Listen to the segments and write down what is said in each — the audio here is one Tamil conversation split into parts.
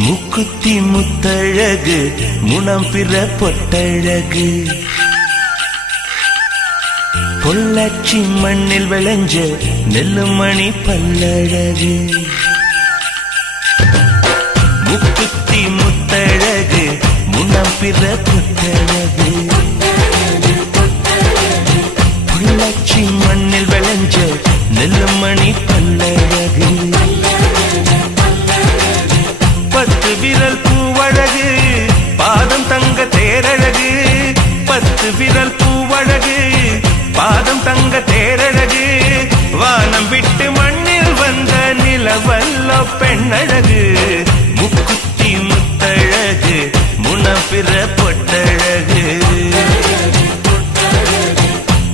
முக்குத்தி முத்தழகு முனம் பிற பொட்டழகு பொள்ளாச்சி மண்ணில் விளைஞ்ச நெல்லுமணி பல்லழகு முக்குத்தி முத்தழகு முனம் பிற பொட்டழகு பொள்ளாச்சி மண்ணில் விளைஞ்ச நெல்லுமணி பல்லழகு பத்து விரல் பூவழகு பாதம் தங்க தேரழகு பத்து விரல் பூவழகு பாதம் தங்க தேரழகு வானம் விட்டு மண்ணில் வந்த நிலவல்ல பெண்ணழகு முக்குத்தி முத்தழகு முனப்பிற பொட்டழகு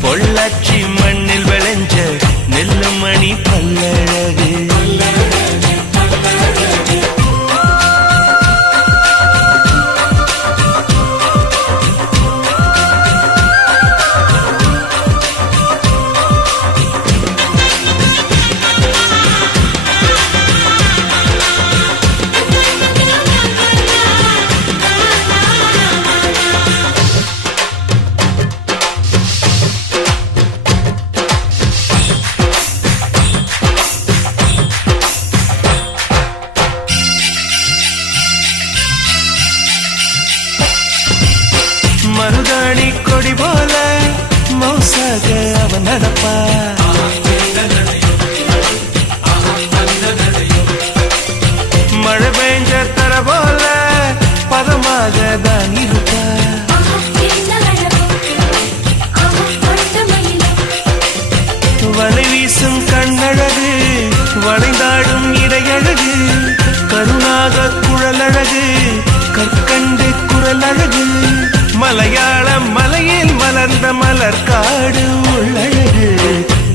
பொள்ளாச்சி மண்ணில் விளைஞ்ச நெல்லுமணி பல்லழகு மருதாணி கொடி போல மௌசாக அவன் நடப்பா மழை பெஞ்ச தர போல பதமாக தான் இருப்பா வலை வீசும் கண்ணழகு வளைந்தாடும் இடையழகு கருணாக குழலழகு கற்கண்டு குரலழகு மலையாள மலையில் மலர்ந்த மலர்காடு உள்ளழகு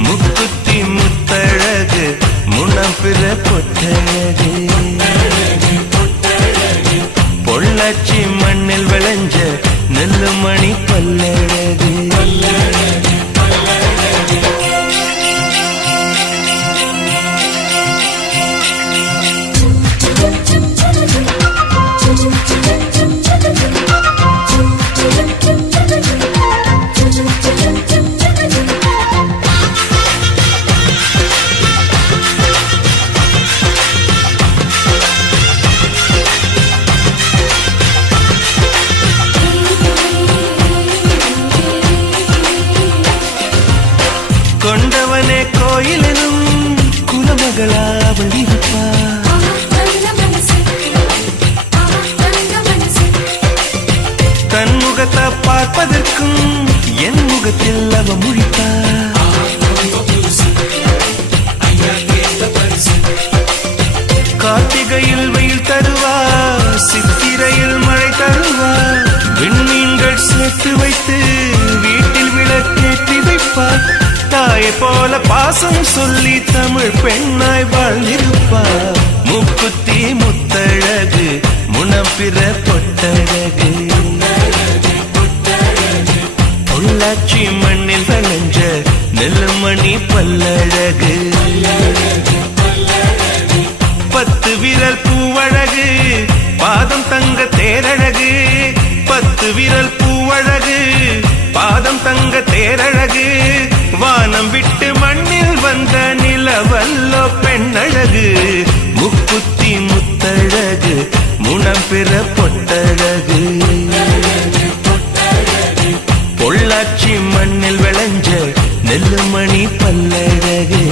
முக்குத்தி முத்தழகு முனப்பிற பொட்டழகு பொள்ளாச்சி மண்ணில் விளைஞ்ச நெல்லுமணி பல்லழகு கொண்டவனே கோயிலும் குலமகளா அவள் இருப்பா தன் முகத்தை பார்ப்பதற்கும் என் முகத்தில் அவ முழிப்பா கார்த்திகையில் வெயில் தருவா சித்திரையில் மழை தருவா விண்மீன்கள் சேர்த்து வைத்து வீட்டில் விளக்கேற்றி வைப்பார் தாயை போல பாசம் சொல்லி தமிழ் பெண்ணாய் வாழ்ந்திருப்பார் முக்குத்தி முத்தழகு முனப்பிற பொட்டழகு பொள்ளாச்சி மண்ணில் விளைஞ்ச நெல்லுமணி பல்லழகு பத்து விரல் பூவழகு பாதம் தங்க தேரழகு பத்து விரல் பூவழகு பாதம் தங்க தேரழகு வானம் விட்டு மண்ணில் வந்த நிலவல்லோ பெண்ணழகு முக்குத்தி முத்தழகு முனப்பிற பொட்டழகு பொள்ளாச்சி மண்ணில் விளைஞ்ச நெல்லுமணி பல்லழகு